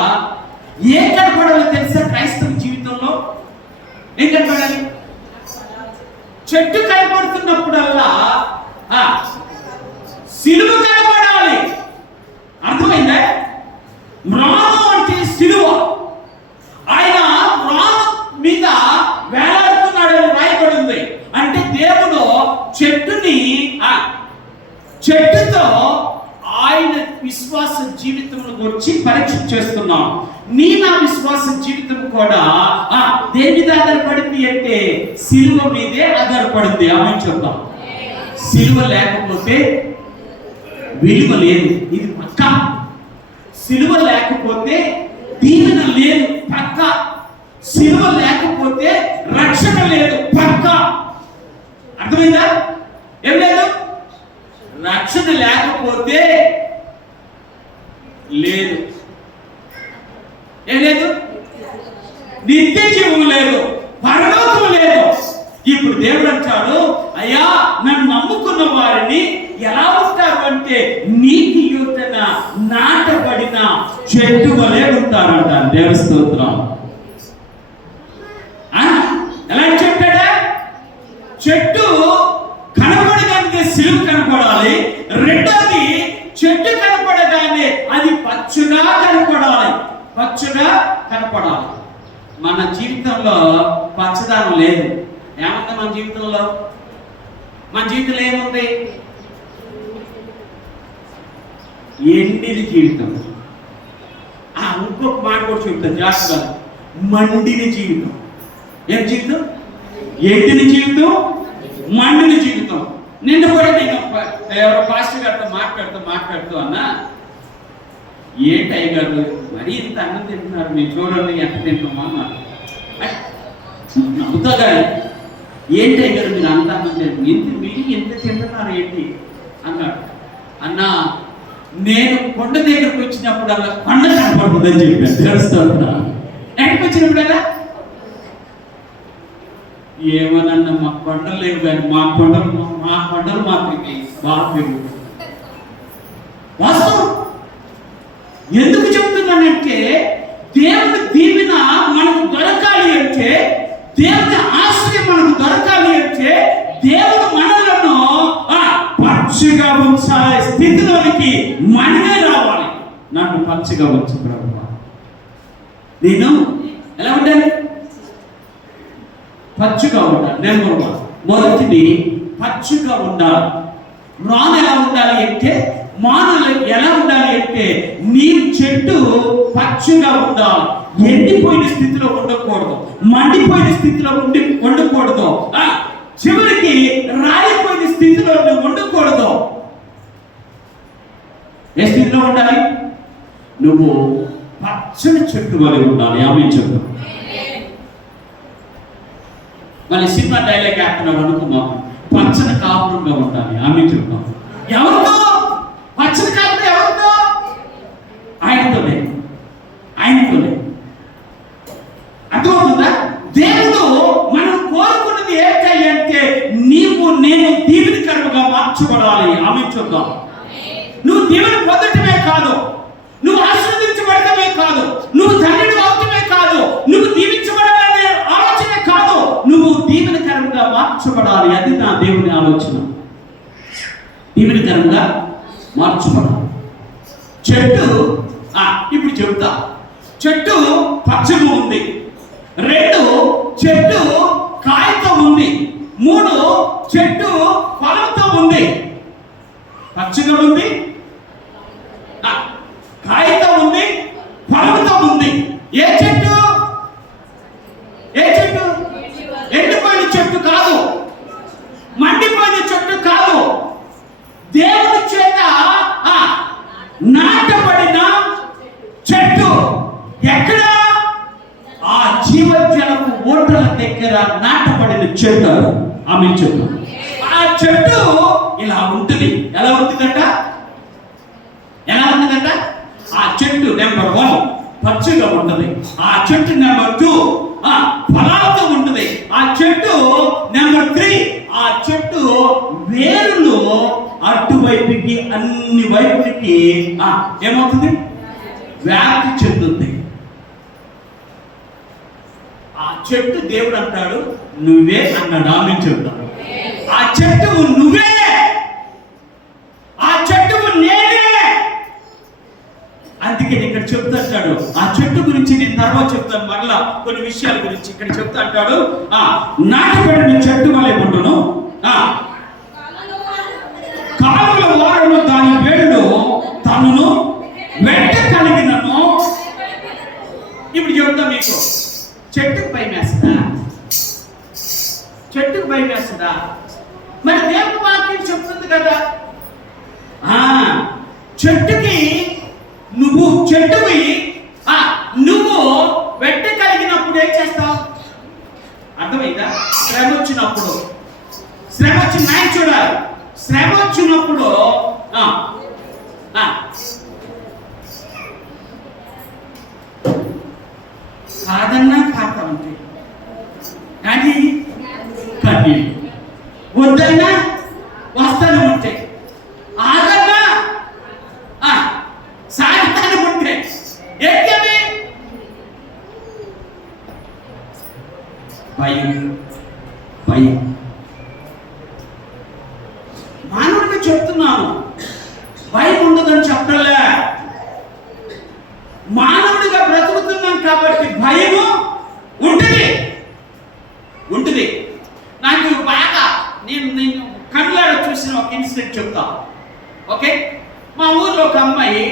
ఏం కనపడాలో తెలుసా? క్రైస్తవ జీవితంలో ఏం కనపడాలి? చెట్టు కనపడుతున్నప్పుడల్లా సిలువ కనపడాలి. అర్థమైందా? మ్రాను అంటే సిలువ. ఆయన మ్రాను మీద వేలాడుతున్నాడు రాయబడింది. అంటే దేవుడు చెట్టుతో ఆయన విశ్వాస జీవితంలో వచ్చి పరీక్ష చేస్తున్నాం. నా విశ్వాస జీవితం కూడా దేని మీద ఆధారపడింది అంటే సిలువ మీదే ఆధారపడింది. ఆమె చెప్తాం. సిలువ లేకపోతే విలువ లేదు, ఇది పక్క. సిలువ లేకపోతే దీవెన లేదు, పక్క. సిలువ లేకపోతే రక్షణ లేదు, పక్క. అర్థమైందా? ఏం లేదు? రక్షణ లేకపోతే లేదు. ఏం లేదు? నిత్య జీవం లేదు, పరలోకం లేదు. ఇప్పుడు దేవుడు అంటాడు, అయ్యా నన్ను నమ్ముకున్న వారిని ఎలా ఉంటారు అంటే నీటి యుద్ధన నాటబడిన చెట్టు వలె ఉంటారంట. దేవుని స్తోత్రం. ఎలా చెప్పాడా? చెట్టు కనపడగానే సిలువ కనపడాలి. రెండోది, చెట్టు కనపడగానే అది పచ్చగా కనపడాలి. పచ్చగా కనపడాలి. మన జీవితంలో పచ్చదనం లేదు. ఏముంది మన జీవితంలో? మన జీవితంలో ఏముంది? ఎండిన జీవితం. ఇంకొక మాట కూడా చెప్తాను జాగ్రత్తగా. మండిన జీవితం. ఏం జీవితం? ఎండిన జీవితం, మండిన జీవితం. నిన్న కూడా నేను ఎవరో పాస్టర్ గారితో మాట్లాడుతూ అన్నా, ఏంటి అయ్యగారు మరీ ఇంత అన్నం తింటున్నారు, మీరు చూడండి ఎంత తింటున్నామా అన్నారు. నవ్వుతా కానీ ఏంటి అయ్యగారు మీరు అంత అన్నం తింటున్నారు, మీరు ఎంత తింటున్నారు ఏంటి అన్నాడు. అన్నా నేను కొండ దగ్గరకు వచ్చినప్పుడు అలా కొండ కనపడుతుందని చెప్పాను. తెలుస్తున్నా ఎక్కడికి వచ్చినప్పుడల్లా ఏమనన్నా మా కొండలు లేవు కానీ మా కొండలు మాత్రమే బాగా పెరుగుతాయి. వాస్తవం. ఎందుకు చెప్తున్నానంటే దేవుని దీవెన మనకు దొరకాలి అంటే, దేవుని ఆశ్రయం మనకు దొరకాలి అంటే, దేవుడు మనలను పచ్చిగా ఉంచాలి స్థితిలోనికి మనమే రావాలి. నన్ను పచ్చిగా ఉంచు ప్రభువా. నేను ఎలా ఉండాలి? పచ్చిగా ఉండాలి. నెంబర్ 1. మొదటిది పచ్చిగా ఉండాలి. మ్రాను ఎలా ఉండాలి అంటే, మానవులు ఎలా ఉండాలి అంటే, నీ చెట్టు పచ్చిగా ఉండాలి. ఎండిపోయిన స్థితిలో ఉండకూడదు, మండిపోయిన స్థితిలో ఉండకూడదు, చివరికి రాలిపోయిన స్థితిలో ఉండకూడదు. ఏ స్థితిలో ఉండాలి? నువ్వు పచ్చని చెట్టు వలె ఉండాలి. ఆమె చెట్టు. మళ్ళీ సినిమా డైలాగ్ వేస్తున్నాడు అనుకున్నాం, పచ్చని కాపురంగా ఉండాలి. ఆమె చెప్తాం. ఎవరితో పచ్చని కాపురం? ఎవరితో? ఆయనతోనే. అర్థమవుతుందా? దేవుడు మనం కోరుకున్నది ఏంటంటే, నేను దీవెనకరముగా మార్చబడాలి. ఆమె చూద్దాం. నువ్వు దీవెన పొందటమే కాదు, నువ్వు ఆశీర్వదించబడటమే కాదు, నువ్వు తండ్రిని అవటమే కాదు, నువ్వు దీవించబడాలనే ఆలోచనే కాదు, నువ్వు దీవెనకరంగా మార్చబడాలి. అది నా దేవుని ఆలోచన. దీవెనకరంగా మార్చబడాలి. చెట్టు ఇప్పుడు చెబుతా. చెట్టు పచ్చగా ఉంది. 2, చెట్టు కాయతో ఉంది. 3, చెట్టు ఫలంతో ఉంది. పచ్చగా ఉంది, కాయతో ఉంది, ఫలంతో ఉంది. ఏ చెట్టు? ఎండిపోయిన చెట్టు కాదు, మండిపోయిన చెట్టు కాదు. దేవుని చేత నాటబడిన చెట్టు. ఎక్కడ? ఆ జీవజలపు ఓటల దగ్గర నాటబడిన చెట్టు. ఆమె చెట్టు, ఆ చెట్టు ఇలా ఉంటుంది. ఎలా ఉంటుందట? ఎలా ఉంటుందట? ఆ చెట్టు నెంబర్ 1 పచ్చగా ఉంటుంది. ఆ చెట్టు నెంబర్ 2 ఫలాలతో ఉంటుంది. ఆ చెట్టు నెంబర్ 3 ఆ చెట్టు వేరులు అటువైపుకి అన్ని వైపులకి ఏమవుతుంది? వ్యాప్తి చెందుతుంది. ఆ చెట్టు దేవుడు అంటాడు నువ్వే అన్నాడు. ఆమె చెప్తాడు ఆ చెట్టు నువ్వే, ఆ చెట్టు నేనే. అందుకే ఇక్కడ చెప్తాడు. ఆ చెట్టు గురించి నేను తర్వాత చెప్తాను, మరలా కొన్ని విషయాల గురించి. ఇక్కడ చెప్తా అంటాడు నాటబడిన చెట్టు వలె ఉండును, కాలువల వారను దాని వేడును తనను వెంట కలిగినను. ఇప్పుడు చెప్తా మీకు, చెట్టుకు భయం వేస్తుందా? చెట్టుకు భయం వేస్తుందా? మరి దేవుని వాక్యం చెప్తుంది కదా, చెట్టుకి నువ్వు నువ్వు వెంట కలిగినప్పుడు ఏం చేస్తావు? అర్థమైందా? శ్రమ వచ్చినప్పుడు, శ్రమ వచ్చిన నాయ చూడాలి. శ్రమ వచ్చినప్పుడు కాదన్నా కాతా ఉంటాయి, కానీ కన్నీ వద్దన్నా వస్తాను ఉంటాయి, ఆదన్నా సాగుతాను ఉంటాయి. ఏంటది? భయం. భయం. మానవుడికి చెప్తున్నాను, భయం ఉండదని చెప్పలే. మానవుడిగా బ్రతుకుతున్నాం కాబట్టి భయము ఉంటుంది. ఉంటుంది. నాకు బాగా నేను కళ్ళాడ చూసిన ఒక ఇన్సిడెంట్ చెప్తా. ఓకే, మా ఊర్లో ఒక అమ్మాయి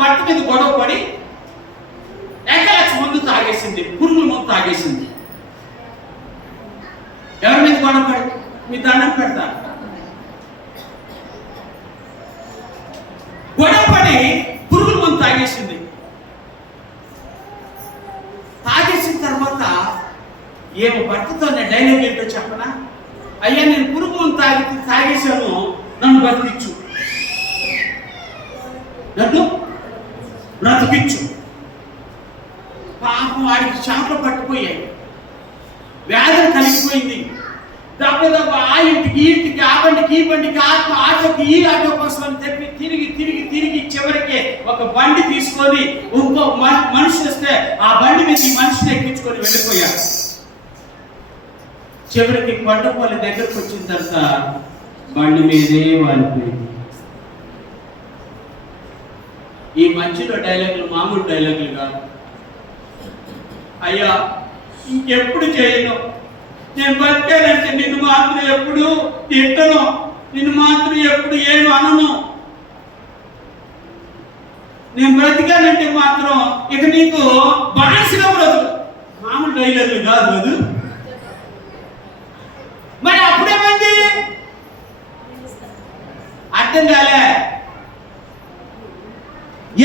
భర్త మీద గొడవ పడి ఏకలక్ష మందు తాగేసింది, పురుగుల మందు తాగేసింది. ఎవరి మీద గొడవ పడి? మీ దండం పెడతా. గొడవ పడి పురుగుల మందు తాగేసింది. తాగేసిన తర్వాత ఏమో భర్తతో డైలాగ్ ఏంటో చెప్పనా? అయ్యా నేను పురుగు మందు తాగేశాను, నన్ను బ్రతికించు, నన్ను బ్రతికించు. పాపం వాడికి చేపలు పట్టిపోయాయి, వ్యాధులు కలిగిపోయింది. దెబ్బ ఆ ఇంటికి ఈ ఇంటికి, ఆ బండికి ఈ బండికి, ఆటోకి ఈ ఆటో కోసం అని చెప్పి తిరిగి తిరిగి తిరిగి చివరికి ఒక బండి తీసుకొని ఇంకో మనిషి వస్తే ఆ బండి మీద ఈ మనిషిని ఎక్కించుకొని వెళ్ళిపోయాడు. చివరికి కొండపల్లి దగ్గరకు వచ్చిన తర్వాత బండి మీదే వాలిపోయింది. ఈ మధ్యలో డైలాగులు మామూలు డైలాగులు కాదు. అయ్యా ఇంకెప్పుడు చేయను, నేను బతికానంటే నిన్ను మాత్రం ఎప్పుడు తిట్టను, నిన్ను మాత్రం ఎప్పుడు ఏమి అనను. నేను బ్రతికానంటే మాత్రం ఇక నీకు బానిసగా బ్రతుకు. మామూలు డైలాగులు కాదు అది. మరి అప్పుడేమైంది? అర్థం కాలే.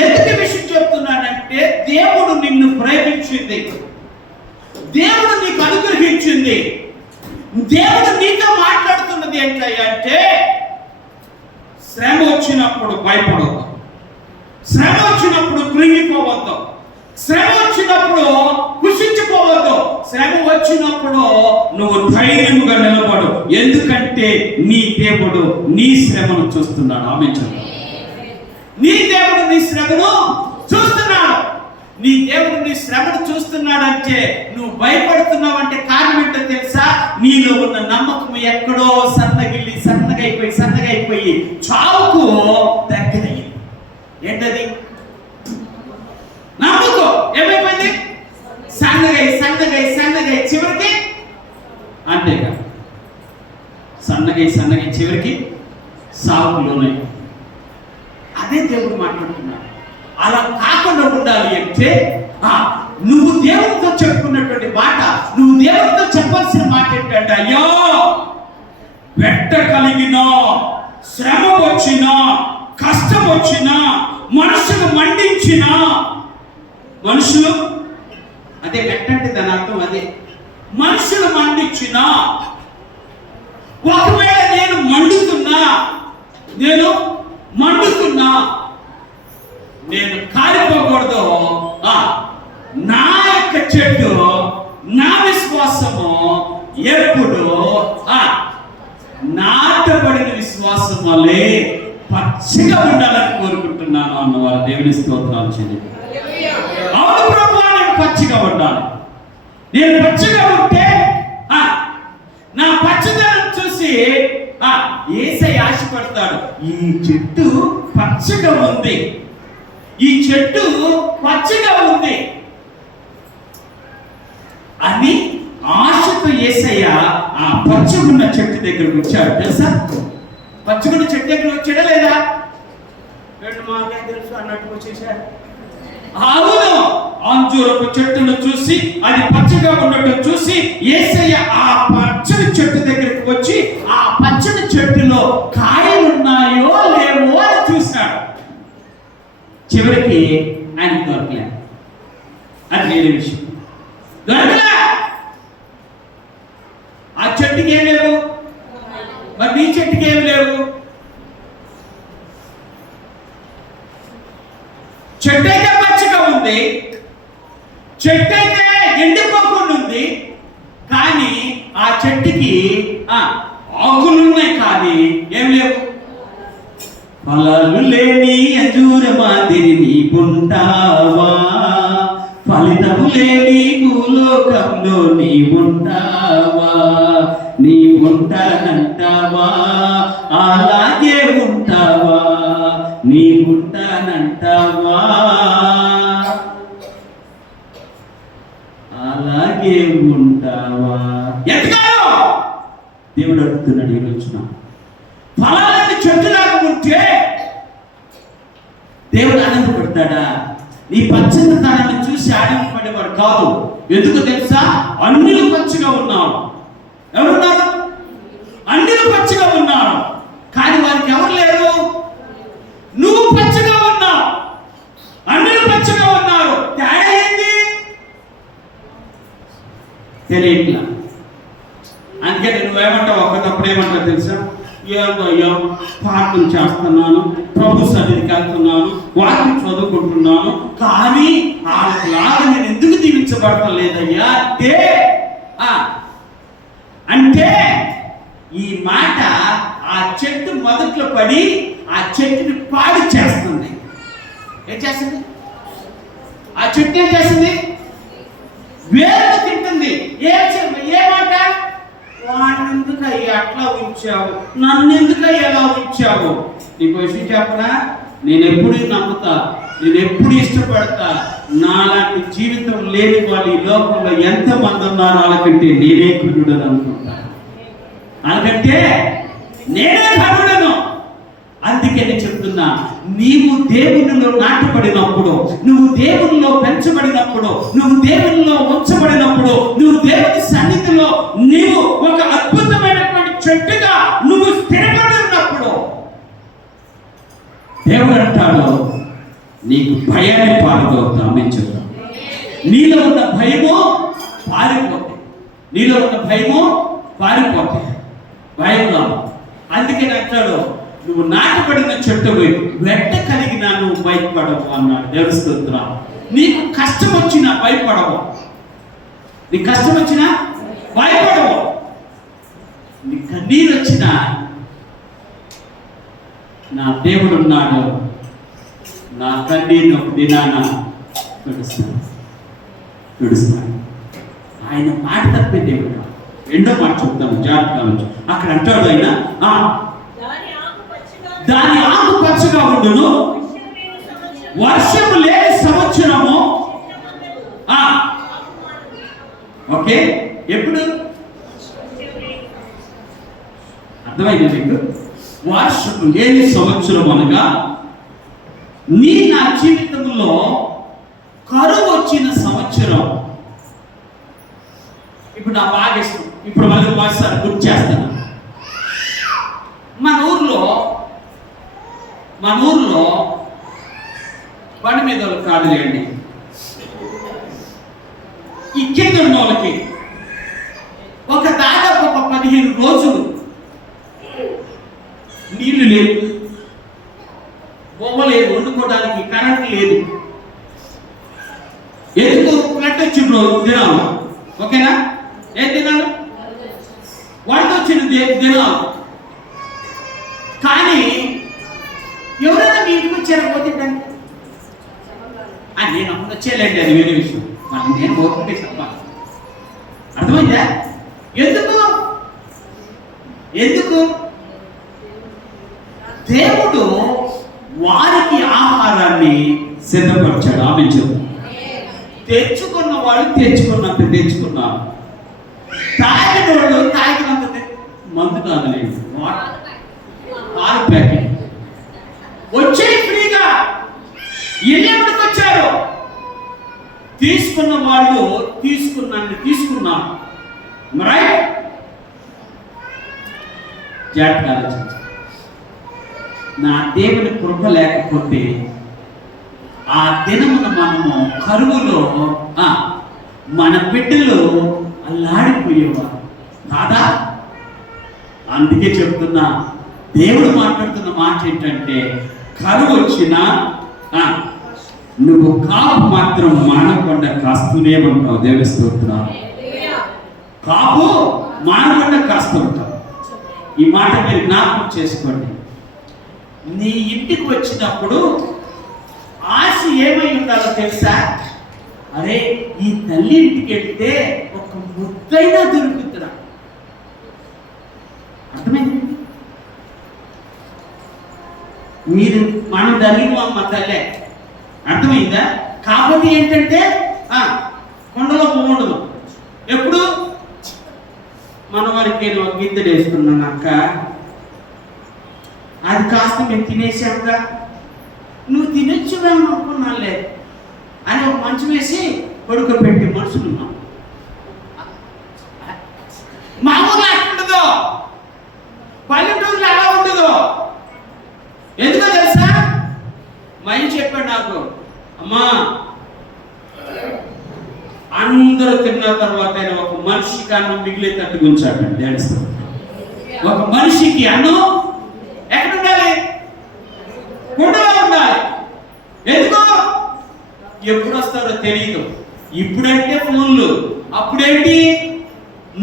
ఎందుకు విషయం చెప్తున్నానంటే దేవుడు నిన్ను ప్రేమించింది, దేవుడు నీకు అనుగ్రహించింది, దేవుడు నీతో మాట్లాడుతున్నది ఏంటంటే శ్రమ వచ్చినప్పుడు భయపడవద్దు, శ్రమ వచ్చినప్పుడు కృంగిపోవద్దు, శ్రమ వచ్చినప్పుడు కుషించిపోవద్దు. శ్రమ వచ్చినప్పుడు నువ్వు ధైర్యముగా నిలబడు, ఎందుకంటే నీ దేవుడు నీ శ్రమను చూస్తున్నాడు. ఆమె నీ దేవుడు నీ శ్రమను చూస్తున్నాడు. నీ దేవుడు నీ శ్రమను చూస్తున్నాడంటే నువ్వు భయపడుతున్నావు అంటే కారణం ఏంటో తెలుసా? నీలో ఉన్న నమ్మకం ఎక్కడో సన్నగైపోయి చావుకు దగ్గరయ్యింది. ఏంటది? నమ్మకం ఏమైపోయింది? సన్నగై చివరికి అంతేగా, సన్నగై చివరికి సాగులోనే. అదే దేవుడు మాట్లాడుతున్నాడు. అలా కాకుండా ఉండాలి అంటే నువ్వు దేవుడితో చెప్పుకున్నటువంటి మాట, నువ్వు దేవుడితో చెప్పాల్సిన మాట ఏంటంటే అయ్యో వెంట కలిగిన శ్రమ వచ్చినా, కష్టం వచ్చినా, మనుషులు మండించినా, మనుషులు అదే మెట్ట అంటే దాని అర్థం అదే. మనుషులు మండించిన, ఒకవేళ నేను మండుతున్నా, నేను కాలిపోకూడదు. నా యొక్క చెట్టు, నా విశ్వాసము ఎప్పుడు నాటబడిన విశ్వాసం వల్లే పచ్చగా ఉండాలని కోరుకుంటున్నాను అన్నవారు దేవుని స్తోత్రాలు చేయండి. అవును ప్రభువా, నేను పచ్చగా ఉండాలి. నేను పచ్చగా ఉంటే నా పచ్చదనం చూసి యేసయ్య ఆశపడతాడు. ఈ చెట్టు పచ్చగా ఉంది, ఈ చెట్టు పచ్చగా ఉంది అని ఆశతో యేసయ్య ఆ పచ్చగున్న చెట్టు దగ్గరకు వచ్చాడు. తెలుసా? పచ్చగున్న చెట్టు దగ్గర వచ్చాడా లేదా? మాకే తెలుసు అన్నట్టు వచ్చేసాడు. అవును, అంజూరపు చెట్టును చూసి అది పచ్చగా ఉండటం చూసి యేసయ్య ఆ పచ్చని చెట్టు దగ్గరికి వచ్చి ఆ పచ్చని చెట్టులో కాయలు ఉన్నాయో లేవో అని చూశాడు. చివరికి ఆయన దొరకలే. అది వేరే విషయం. దొరకలే. ఆ చెట్టుకి ఏం లేవు, మరి నీ చెట్టుకి ఏమి లేవు. చెట్టు అయితే పచ్చగా ఉంది, చెట్టు అయితే ఎండిపోకుండా ఉంది, కానీ ఆ చెట్టుకి ఆకులున్నాయి కానీ ఏం లేవు. ఫలాలు లేని అంజూర మాదిరి నీవుంటావా, ఫలితము లేని భూలోకంలో నీవుంటావా, నీవుంటానంటావా, అలాగే ఉంటావా, నీవుంటానంటావా, అలాగే ఉంటావా. ఎంతకాలం దేవుడు అడుగుతున్నాడు ఈ రోజున. ఫలాలని చెట్టులాగా ఉంటే దేవుడు ఆనందపడతాడా? నీ పచ్చదనాన్ని చూసి ఆనందపడేవాడు కాదు. ఎందుకు తెలుసా? అన్యులు పచ్చగా ఉన్నావు. ఎవరున్నారు? అన్యులు పచ్చగా ఉన్నారు, కానీ వారికి ఎవరు లేరు. నువ్వు పచ్చగా ఉన్నావు, అన్యులు పచ్చగా ఉన్నారు. తేడా ఏంటి తెలియట్లా. అందుకని నువ్వేమంటావు? ఒకటప్పుడు ఏమంటావు తెలుసా? ఏమో ప్రార్థన చేస్తున్నాను, ప్రభు సన్నిధికి వెళ్తున్నాను, వాక్యం చదువుకుంటున్నాను, కానీ అలాగా నేను ఎందుకు దీవించబడటం లేదయ్యా అంటే ఈ మాట ఆ చెట్టు మొదట్లో పడి ఆ చెట్టుని పాడు చేస్తుంది. ఏం చేస్తుంది? ఆ చెట్టు ఏం చేస్తుంది? వేరు తింటుంది. ఏ మాట? వాడినెందుకయ్యా అట్లా ఉంచావు, నన్ను ఎందుకయ్యా ఎలా ఉంచావు? నీకు విషయం చెప్పనా? నేను ఎప్పుడు నమ్ముతా, నేను ఎప్పుడు ఇష్టపడతా. నాలాంటి జీవితం లేని వాళ్ళు ఈ లోకంలో ఎంతమంది ఉన్నారో వాళ్ళకంటే నేనే కరుడను అనుకుంటా. అందుకంటే నేనే కరుడను. అందుకే నేను చెప్తున్నా, నీవు దేవునిలో నాటబడినప్పుడు, నువ్వు దేవునిలో పెంచబడినప్పుడు, నువ్వు దేవునిలో ఉంచబడినప్పుడు, నువ్వు దేవుని సన్నిధిలో నీవు ఒక అద్భుతమైనటువంటి చెట్టుగా నువ్వు స్థిరపడి ఉన్నప్పుడు దేవుడు అంటాడు, నీకు భయాన్ని పారిపోతా. మేము చెప్తాం, నీలో ఉన్న భయము పారిపోతే, నీలో ఉన్న భయము పారిపోతే, భయం రాదు. అందుకని అంటాడు, నువ్వు నాటబడిన చెట్టు వెంట కలిగిన నువ్వు భయపడవు అన్నాడు. దేవుని స్తోత్రం. నీకు కష్టం వచ్చినా భయపడవు, నీకు కష్టం వచ్చినా భయపడవు, నీ కన్నీరు వచ్చినా నా దేవుడు ఉన్నాడు, నా కన్నీరు ఒక దినాన తుడుస్తాడు. ఆయన మాట తప్పే దేవుడు. రెండో మాట చెప్తాను జాగ్రత్తగా. అక్కడ అంటాడు ఆయన, దాని ఆకు పచ్చగా ఉండును, వర్షము లేని సంవత్సరము. ఓకే, ఎప్పుడు అర్థమైంది మీకు? వర్షము లేని సంవత్సరం అనగా నా జీవితంలో కరువు వచ్చిన సంవత్సరం. ఇప్పుడు నా బాగా ఇష్టం, ఇప్పుడు మళ్ళీ ఒకసారి గుర్తు చేస్తాను. మన ఊర్లో బండి మీద కాదు లేండి, కింద ఉన్న వాళ్ళకి దాదాపు ఒక 15 రోజులు నీళ్లు లేవు, బొమ్మ లేదు, వండుకోవడానికి కరెంట్ లేదు. ఎందుకు ఫ్లడ్ వచ్చిన దినాలు, ఓకేనా? ఏ దినాలు? వరద వచ్చిన దినాలు. కానీ ఎవరైనా మీ ఇంటికి వచ్చారా పోతుందండి? నేను అప్పుడు వచ్చేయాలండి, అది వేరే విషయం. నేను పోతుంటే చెప్పాలి. అర్థమైందా? ఎందుకు దేవుడు వారికి ఆహారాన్ని సిద్ధపరిచాడు. ఆమె తెచ్చుకున్న వాళ్ళు తెచ్చుకున్నంత తెచ్చుకున్నారు, తాగిన వాళ్ళు తాగినంత. మందు కాదులేండి, పాలు ప్యాకెట్ వచ్చాయి ఫ్రీగా. ఎన్నెప్పటికి వచ్చారు? తీసుకున్న వాళ్ళు తీసుకున్నారు. రైట్? జాగ్రత్తగా ఆలోచించండి. నా దేవుని కృప లేకపోతే ఆ దినమున మనము కరువులో మన బిడ్డలు అల్లాడిపోయేవారు కాదా? అందుకే చెప్తున్నా, దేవుడు మాట్లాడుతున్న మాట ఏంటంటే, కరువు వచ్చినా నువ్వు కాపు మాత్రం మానకుండా కాస్తూనే ఉంటావు. దేవుని స్తోత్రం. కాపు మానకుండా కాస్తూ ఉంటావు. ఈ మాట మీరు జ్ఞాపకం చేసుకోండి. నీ ఇంటికి వచ్చినప్పుడు ఆశ ఏమై ఉండాలో తెలుసా? అరే, ఈ తల్లి ఇంటికి వెళ్తే ఒక ముద్దైనా దొరుకుతున్నా. అర్థమైంది? మీరు మన తల్లి మా తల్లే, అర్థమైందా? కాకపోతే ఏంటంటే కొండలో ఉండదు. ఎప్పుడు మన వారికి ఒక గిద్దెడు వేసుకున్నాను అక్క, అది కాస్త మేము తినేసాముగా, నువ్వు తినొచ్చుగా అనుకున్నానులే అని ఒక మంచం వేసి పడుకోబెట్టి మనుషులు ఉన్నాం. మామూలుగా ఉండదు, పల్లెటూరులో అలా ఉండదు. ఎందుకో తెలుసా? మళ్ళీ చెప్పాడు నాకు, అమ్మా అందరూ తిన్న తర్వాత ఒక మనిషికి అన్నం మిగిలేటట్టు గుంచాడండి. ఏడుస్తాడు. ఒక మనిషికి అన్నం ఎక్కడ ఉండాలి? కుండలో ఉండాలి. ఎందుకో? ఎప్పుడు వస్తారో తెలియదు. ఇప్పుడంటే ఫోన్లు, అప్పుడేంటి?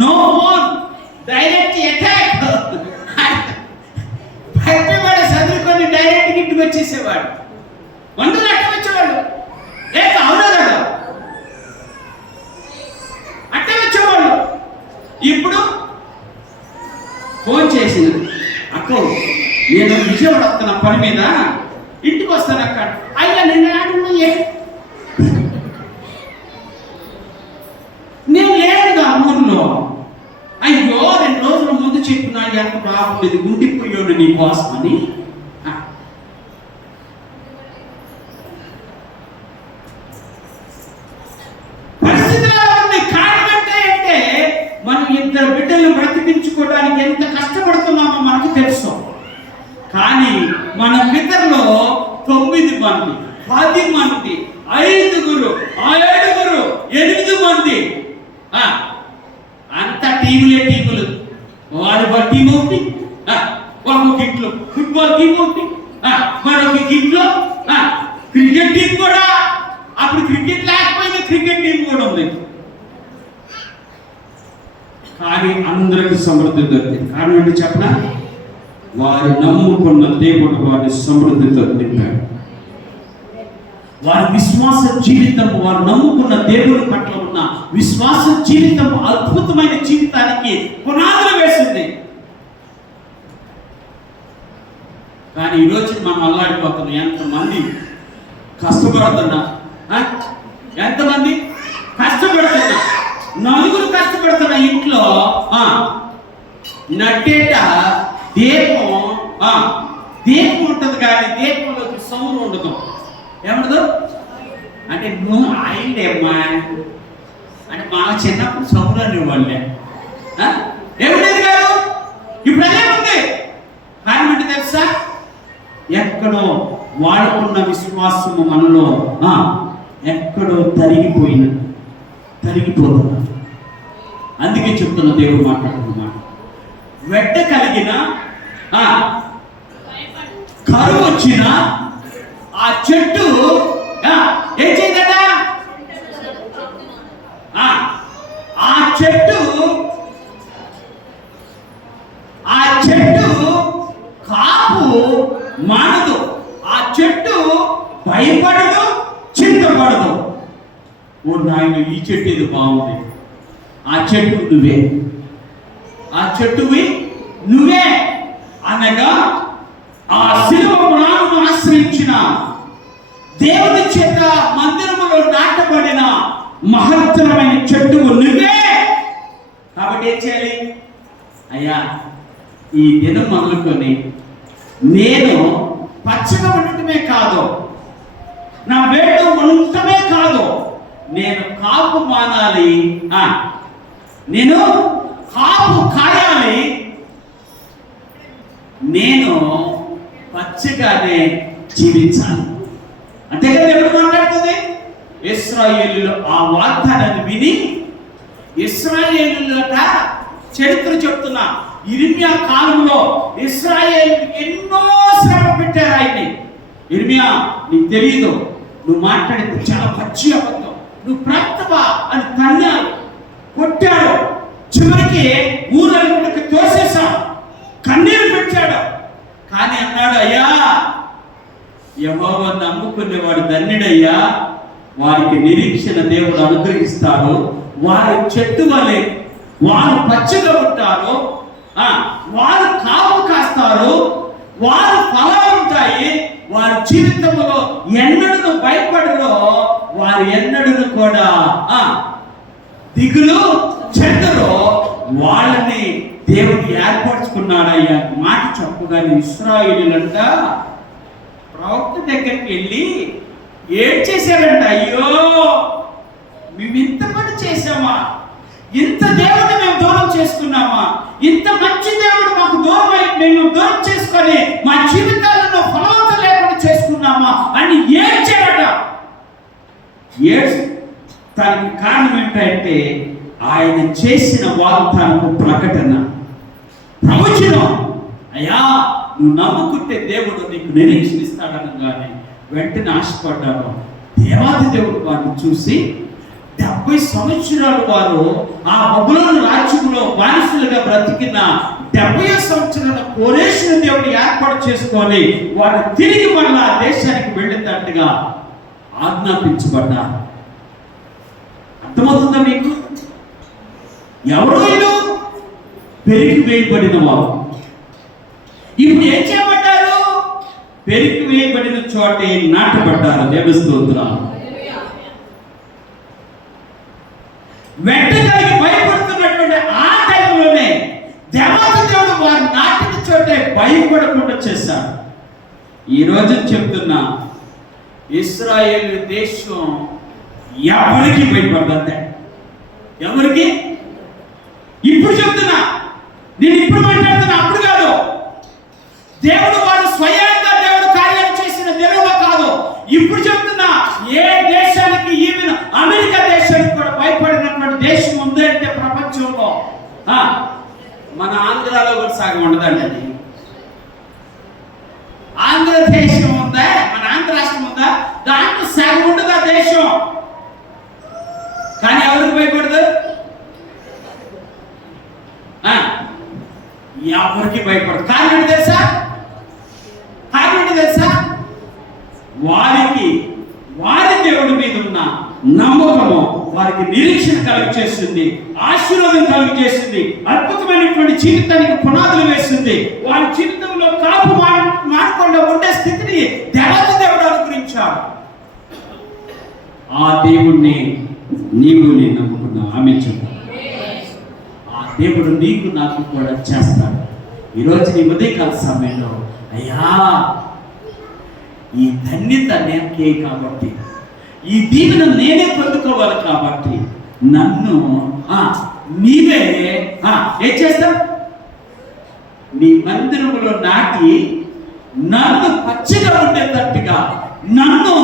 No phone, direct attack. పట్టేవాడు చదువుకొని డైరెక్ట్ ఇంటికి వచ్చేసేవాడు. వంటలు అట్ట వచ్చేవాడు. అవునా కదా? అట్టే వచ్చేవాళ్ళు. ఇప్పుడు ఫోన్ చేసింది, అక్క నేను విజయవాడ వస్తున్న పని మీద, ఇంటికి వస్తాను అక్క. అయ్యా నేను లేదుగా ఊర్లో. అయ్యో 2 రోజుల ముందు చెప్పినా ఎంత బాగుండేది, గుండిపోయాడు నీ కోసం అని. మనం ఇద్దరు బిడ్డలను బ్రతికించుకోవడానికి ఎంత కష్టపడుతున్నామో మనకు తెలుసు. కానీ మన పితరులో 9 మంది, 10 మంది, 5గురు, 8 మంది, అంతా టీములు. వాలీబాల్ టీం ఒకటి, ఒక్కొక్క ఇంట్లో ఫుట్బాల్ టీం ఒకటి, మరొక ఇంట్లో క్రికెట్ టీం కూడా. అప్పుడు క్రికెట్ లేకపోయినా క్రికెట్ టీం కూడా ఉంది. కానీ అందరికి సమృద్ధి దొరికింది. కారణం ఏంటి చెప్పనా? వారు నమ్ముకున్న దేవుడు వారి సమృద్ధితో నింపాడు. వారి విశ్వాస జీవితం, వారు నమ్ముకున్న దేవుని పట్ల ఉన్న విశ్వాస జీవితం అద్భుతమైన జీవితానికి పునాదులు వేసింది. కానీ ఈరోజు మనం అల్లాడిపోతున్నాం. ఎంతమంది కష్టపడుతున్నా, ఎంతమంది కష్టపడుతున్నా, 4 కష్టపడుతున్న ఇంట్లో నట్టేట దీపం ఉంటుంది, కానీ దీపంలోకి సౌరు ఉండదు. ఏముండదు అంటే నువ్వు ఆయనమ్మా అంటే మా చిన్నప్పుడు సౌరు అనేవాళ్ళే. ఏముండేది కాదు, ఇప్పుడు అదే ఉంది. కారణం ఏంటి తెలుసా? ఎక్కడో వాడుకున్న విశ్వాసము మనలో ఎక్కడో తరిగిపోయినది. తరిగిపోతున్నారు. అందుకే చెప్తున్న దేవుడు మాట్లాడుతున్నమాట, వెంట కలిగిన కరువు వచ్చిన ఆ చెట్టు ఏం చేయదట? ఆ చెట్టు కాపు మానదు, ఆ చెట్టు భయపడదు, చింతపడదు. ఓ నాయన, ఈ చెట్టు ఇది బాగుంది, ఆ చెట్టు నువ్వే, ఆ చెట్టువి నువ్వే అనగా ఆ శిలువ మ్రాణును ఆశ్రయించిన దేవుని చేత మందిరములో నాటబడిన మహత్తరమైన చెట్టువు నువ్వే. కాబట్టి ఏం చేయాలి? అయ్యా, ఈ దినం మొదలుకొని నేను పచ్చగా ఉండటమే కాదు, నా వేడు ఉండటమే కాదు, నేను కాపు మానాలి, నేను కాపు కాయాలి, నేను పచ్చగానే జీవించాలి. అంతే కదా దేవుడు మాట్లాడుతుంది. ఇశ్రాయేలులో ఆ వాగ్దానాన్ని విని, ఇశ్రాయేలులట చరిత్ర చెప్తున్నా, ఇర్మియా కాలంలో ఇశ్రాయేలు ఎన్నో శ్రమ పెట్టారు ఆయన్ని. ఇర్మియా, నీకు తెలియదు, నువ్వు మాట్లాడేది చాలా పచ్చి అబద్ధం, నువ్వు ప్రవక్తవా అని తన్నాడు, కొట్టాడు, చివరికి ఊరలకు తోసేశాడు, కన్నీరు పెట్టాడు. కానీ అన్నాడు, అయ్యా, యెహోవాను నమ్ముకునేవాడు ధన్యుడయ్యా, వారికి నిరీక్షణ దేవుడు అనుగ్రహిస్తాడు, వారి చెట్టు వలె వారు పచ్చగా ఉంటారు, వారు కాపు కాస్తారు, వారు ఫలాలు ఉంటాయి, వారి జీవితంలో ఎన్నడూ భయపడరో, వారు ఎన్నడూ కూడా దిగులు చెందరో, వాళ్ళని దేవుడు ఏర్పరచుకున్నాడయ్యా మాట చెప్పగానే ఇశ్రాయేలులంట ప్రవక్త దగ్గరికి వెళ్ళి ఏం చేశారంట? అయ్యో, మేము ఇంత పని చేశామా? ఇంత దేవుడిని మేము దూరం చేసుకున్నామా? ఇంత మంచి దేవుడు మాకు దూరం అయి మేము దూరం చేసుకొని మా జీవితాలను ఫలవంతం లేకుండా చేసుకున్నామా అని ఏడ్చారట. దానికి కారణం ఏంటంటే ఆయన చేసిన వాగ్దానపు ప్రకటన, ప్రవచనం. అయ్యా, నువ్వు నమ్ముకుంటే దేవుడు నీకు నిరీక్షిస్తాడనగానే వెంటనే ఆశపడ్డాను. దేవాది దేవుడు వారిని చూసి 70 సంవత్సరాలు వారు ఆ బబులోను రాజ్యంలో బానిసలుగా బ్రతికిన 70 సంవత్సరాల కోరేషును దేవుడు ఏర్పాటు చేసుకొని వారు తిరిగి మళ్ళా దేశానికి వెళ్ళేటట్టుగా ఆజ్ఞాపించబడ్డారు. అర్థమవుతుందా మీకు? ఎవరో వీళ్ళు పెరిగి వేయబడిన వారు ఇప్పుడు ఏం చేయబడ్డారు? పెరిగి వేయబడిన చోటే నాటబడ్డారు. దేవుని స్తోత్రం. వెంటనే భయపడుతున్నటువంటి ఆ టైంలోనే దేవాది దేవుడు వారు నాటిన చోటే భయపడకుండా చేశారు. ఈరోజు చెప్తున్నా, ఇశ్రాయేలు దేశం ఎవరికి భయపడదంటే, ఎవరికి? ఇప్పుడు చెప్తున్నా, నేను ఇప్పుడు మాట్లాడుతున్నా, అప్పుడు కాదు. దేవుడు వారు స్వయంగా దేవుడు కార్యాలు చేసిన దేవుడు కాదు. ఇప్పుడు చెప్తున్నా, ఏ దేశానికి, ఈవెన్ అమెరికా దేశానికి కూడా భయపడినటువంటి దేశం ఉంది అంటే ప్రపంచంలో మన ఆంధ్రాలో కూడా సగం ఉండదండి. అది ఆంధ్రదేశం ఉందా, మన ఆంధ్ర రాష్ట్రం ఉందా, దాంట్లో సగం ఉండదు ఆ దేశం. కానీ ఎవరికి భయపడదు? ఎవరికి భయపడదు. కారణం ఏంటి తెలుసా? వారి దేవుడి మీద ఉన్న నమ్మకము వారికి నిరీక్షణ కలుగు చేస్తుంది, ఆశీర్వాదం కలుగు చేస్తుంది, అద్భుతమైనటువంటి జీవితానికి పునాదులు వేస్తుంది. వారి జీవితంలో కాపు మానకుండా ఉండే స్థితిని దేవాది దేవుడు అనుగ్రహించాడు. ఆ దేవుణ్ణి నీవు నేను నమ్ముకున్నా. ఆమె చెప్పు. ఆ దేవుడు నీకు నాకు కూడా చేస్తాడు. ఈరోజు నీ ఉదయకాల సమయంలో, అయ్యా, ఈ ధన్యత నేనే కాబట్టి, ఈ దీవెన నేనే పొందుకోవాలి కాబట్టి నన్ను నీవే ఏం చేస్తావు? నీ మందిరములో నాటి నన్ను పచ్చిగా ఉండేటట్టుగా నన్ను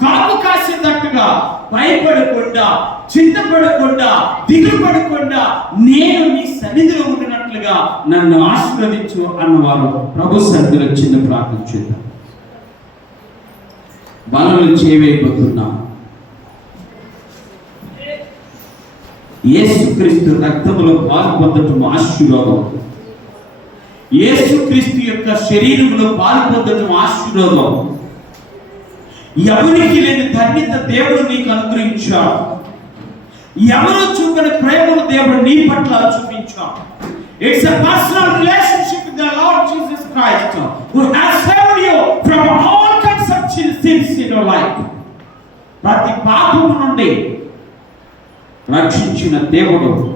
కాపు కాసేటట్టుగా భయపడకుండా, చింతపడకుండా, దిగులు పడకుండా నేను నీ సన్నిధిలో ఉండినట్లుగా నన్ను ఆశీర్వదించు అన్నవారు ప్రభు సన్నిధిలో చిన్న ప్రార్థన చేద్దాం. బలలో చేయవేయబోతున్నాం. యేసుక్రీస్తు రక్తములో పాలు పొందటం ఆశీర్వాదం. యేసుక్రీస్తు యొక్క శరీరంలో పాలు పొందటం ఆశీర్వాదం. ఎవరికి లేని ధన్యత దేవుడు నీకు అనుగ్రహించాడు. ఎవరు చూపని ప్రేమను దేవుడు నీ పట్ల చూపించాడు. It's a personal relationship with the Lord Jesus Christ who has saved you from all kinds of sins in your life. ప్రతి పాపము నుండి రక్షించిన దేవుడు